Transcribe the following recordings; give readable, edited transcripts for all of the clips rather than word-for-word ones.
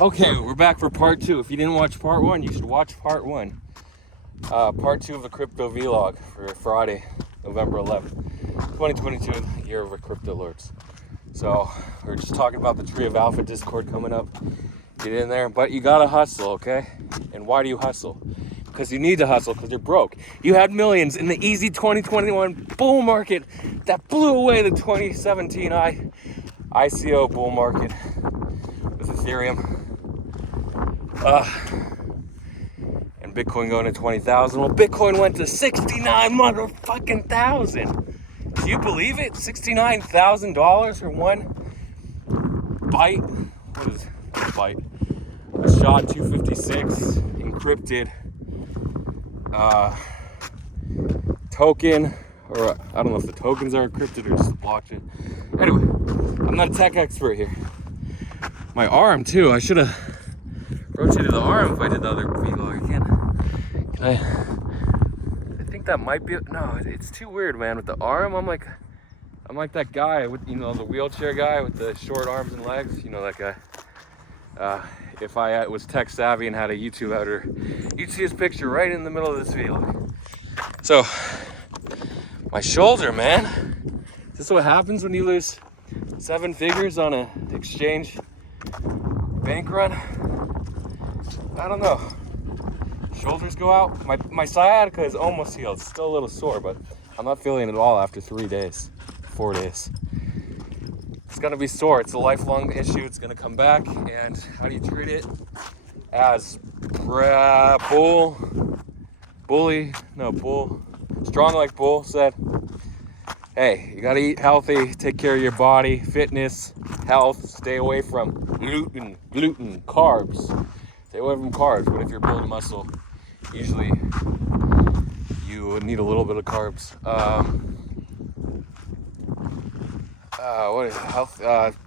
Okay, we're back for part two. If you didn't watch part one, you should watch part one. Part two of the crypto vlog for Friday, November 11th, 2022, year of crypto alerts. So we're just talking about the Tree of Alpha Discord coming up. Get in there, but you gotta hustle, okay? And why do you hustle? Because you need to hustle because you're broke. You had millions in the easy 2021 bull market that blew away the 2017 ICO bull market with Ethereum. And Bitcoin going to 20,000. Well, Bitcoin went to 69 motherfucking thousand. Do you believe it? $69,000 for one byte. What is a byte? A SHA-256 encrypted token, or I don't know if the tokens are encrypted or just the blockchain. Anyway, I'm not a tech expert here. My arm too. I should have rotated the arm if I did the other vlog again. Can I think that might be, no, it's too weird, man. With the arm, I'm like that guy with, you know, the wheelchair guy with the short arms and legs. You know that guy. If I was tech savvy and had a YouTube outer, you'd see his picture right in the middle of this vlog. So, my shoulder, man. Is this what happens when you lose 7 figures on an exchange bank run? I don't know. Shoulders go out. My sciatica is almost healed. It's still a little sore, but I'm not feeling it at all after 3 days, 4 days. It's gonna be sore. It's a lifelong issue. It's gonna come back. And how do you treat it? As bull, strong like bull said, hey, you gotta eat healthy, take care of your body, fitness, health, stay away from gluten, carbs. Stay away from carbs, but if you're building muscle, usually you need a little bit of carbs. What is health?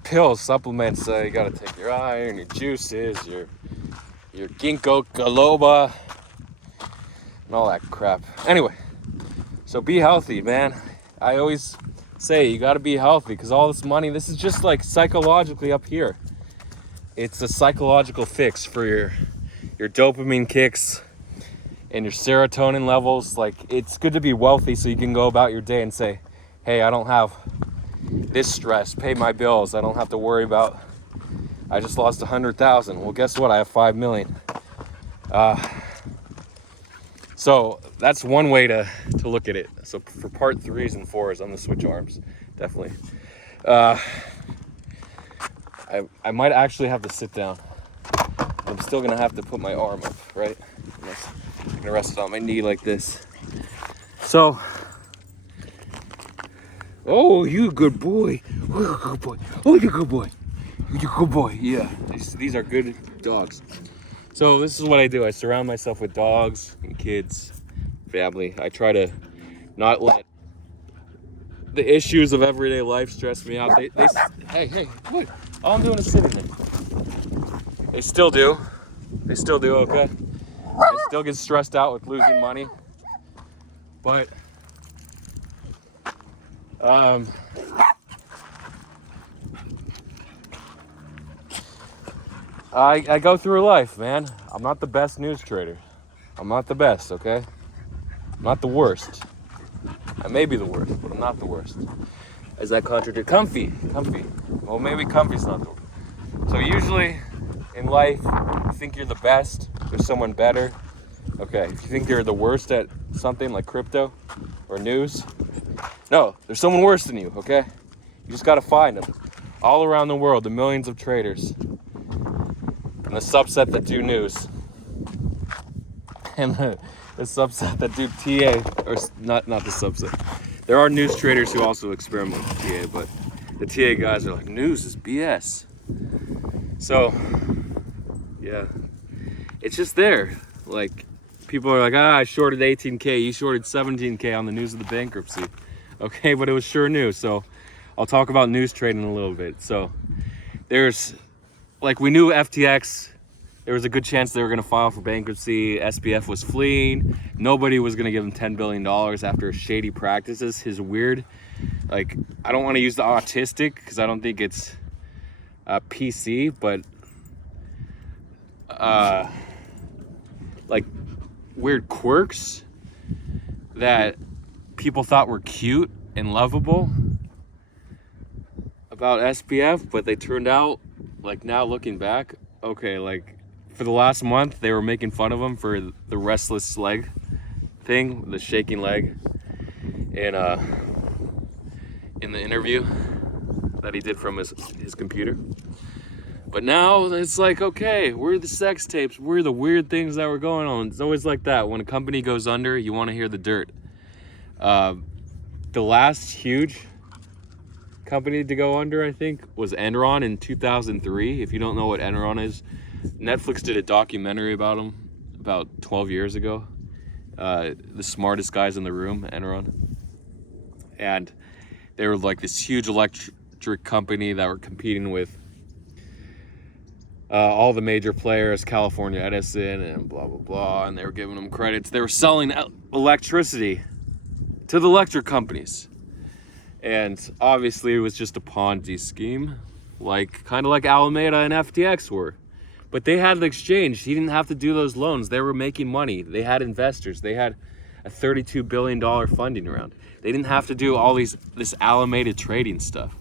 Pills, supplements. You gotta take your iron, your juices, your ginkgo biloba, and all that crap. Anyway, so be healthy, man. I always say you gotta be healthy because all this money, this is just like psychologically up here. It's a psychological fix for your dopamine kicks and your serotonin levels. Like, it's good to be wealthy so you can go about your day and say, hey, I don't have this stress, pay my bills. I don't have to worry about, I just lost 100,000. Well, guess what? I have 5 million. So that's one way to look at it. So for part 3s and 4s on the switch arms, definitely. I might actually have to sit down. I'm still gonna have to put my arm up, right? I'm gonna rest it on my knee like this. So, oh, you a good boy. Oh, you a good boy. Oh, you a good boy. You a good boy. Yeah, these are good dogs. So this is what I do. I surround myself with dogs and kids, family. I try to not let the issues of everyday life stress me out. Hey, what? All I'm doing is sitting there. They still do, okay? I still get stressed out with losing money. But, I go through life, man. I'm not the best news trader. I'm not the best, okay? I'm not the worst. I may be the worst, but I'm not the worst. Is that contradict? Comfy. Well, maybe comfy's not the worst. So usually in life, you think you're the best, there's someone better. Okay, if you think you're the worst at something like crypto or news, no, there's someone worse than you, okay? You just gotta find them. All around the world, the millions of traders. And the subset that do news. And the subset that do TA, or not the subset. There are news traders who also experiment with TA, but the TA guys are like, news is BS. So, yeah, it's just there. Like, people are like, I shorted 18K, you shorted 17K on the news of the bankruptcy. Okay, but it was sure news. So I'll talk about news trading in a little bit. So there's, like, we knew FTX, there was a good chance they were going to file for bankruptcy. SBF was fleeing. Nobody was going to give him $10 billion after shady practices. His weird, like, I don't want to use the autistic because I don't think it's PC, but like weird quirks that people thought were cute and lovable about SPF, but they turned out, like now looking back, okay, like for the last month they were making fun of him for the restless leg thing, the shaking leg, and in the interview that he did from his computer. But now it's like, okay, we're the sex tapes, we're the weird things that were going on. It's always like that. When a company goes under, you want to hear the dirt. The last huge company to go under, I think, was Enron in 2003. If you don't know what Enron is, Netflix did a documentary about them about 12 years ago. The smartest guys in the room, Enron. And they were like this huge electric company that were competing with all the major players, California Edison and blah, blah, blah. And they were giving them credits. They were selling electricity to the electric companies. And obviously it was just a Ponzi scheme, like kind of like Alameda and FTX were. But they had the exchange. He didn't have to do those loans. They were making money. They had investors. They had a $32 billion funding round. They didn't have to do all this Alameda trading stuff.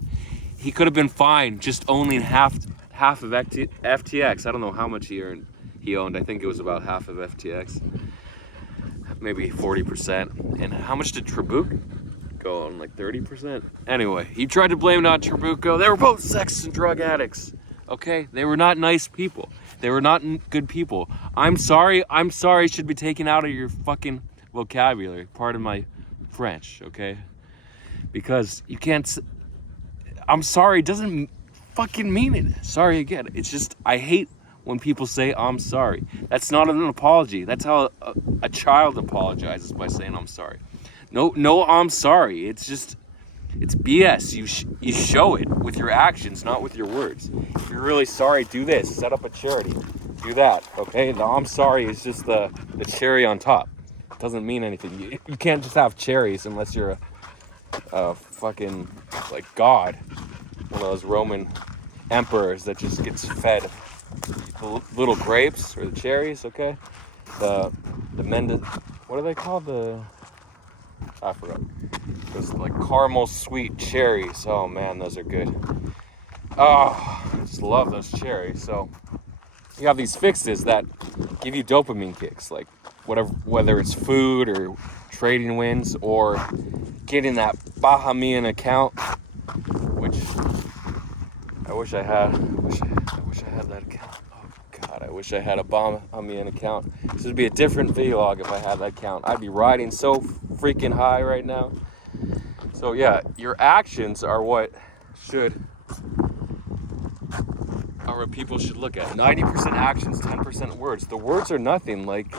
He could have been fine just owning half of FTX. I don't know how much he owned. I think it was about half of FTX, maybe 40%. And how much did Trabuco on? Like 30%. Anyway, he tried to blame it on Trabuco. They were both sex and drug addicts. Okay, they were not nice people. They were not good people. I'm sorry should be taken out of your fucking vocabulary. Pardon my French, okay? Because you can't. I'm sorry doesn't fucking mean it. Sorry again. It's just, I hate when people say I'm sorry. That's not an apology. That's how a child apologizes, by saying I'm sorry. No, I'm sorry. It's just, it's BS. You show it with your actions, not with your words. If you're really sorry, do this. Set up a charity. Do that, okay? The I'm sorry is just the cherry on top. It doesn't mean anything. You can't just have cherries unless you're a fucking, like, God. One of those Roman emperors that just gets fed the little grapes or the cherries, okay? The what are they called? I forgot. Those like caramel sweet cherries. Oh man, those are good. Oh, I just love those cherries. So you have these fixes that give you dopamine kicks, like whether it's food or trading wins or getting that Bahamian account, which I wish I had. I wish I had that account. Oh God, I wish I had a Bahamian account. This would be a different vlog if I had that account. I'd be riding so freaking high right now. So yeah, your actions are what people should look at. 90% actions, 10% words. The words are nothing. Like,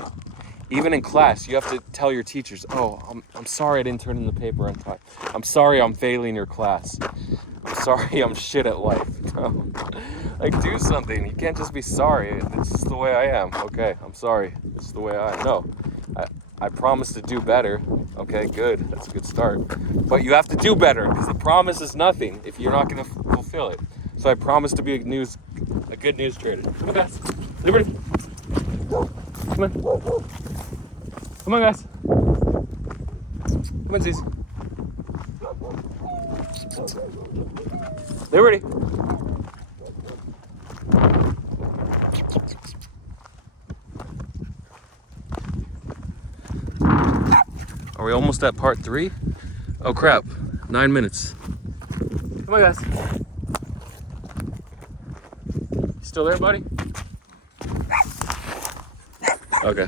even in class, you have to tell your teachers, oh, I'm sorry I didn't turn in the paper on time. I'm sorry I'm failing your class. I'm sorry I'm shit at life. No. Like, do something. You can't just be sorry. It's just the way I am. Okay, I'm sorry. It's the way I am. No. I promise to do better. Okay, good. That's a good start. But you have to do better, because the promise is nothing if you're not going to fulfill it. So I promise to be a good news trader. Come on, guys. Liberty. Come on. Come on, guys. Come on, Cece. Liberty. Are we almost at part 3? Oh crap, 9 minutes. Come on, guys. Still there, buddy? Okay.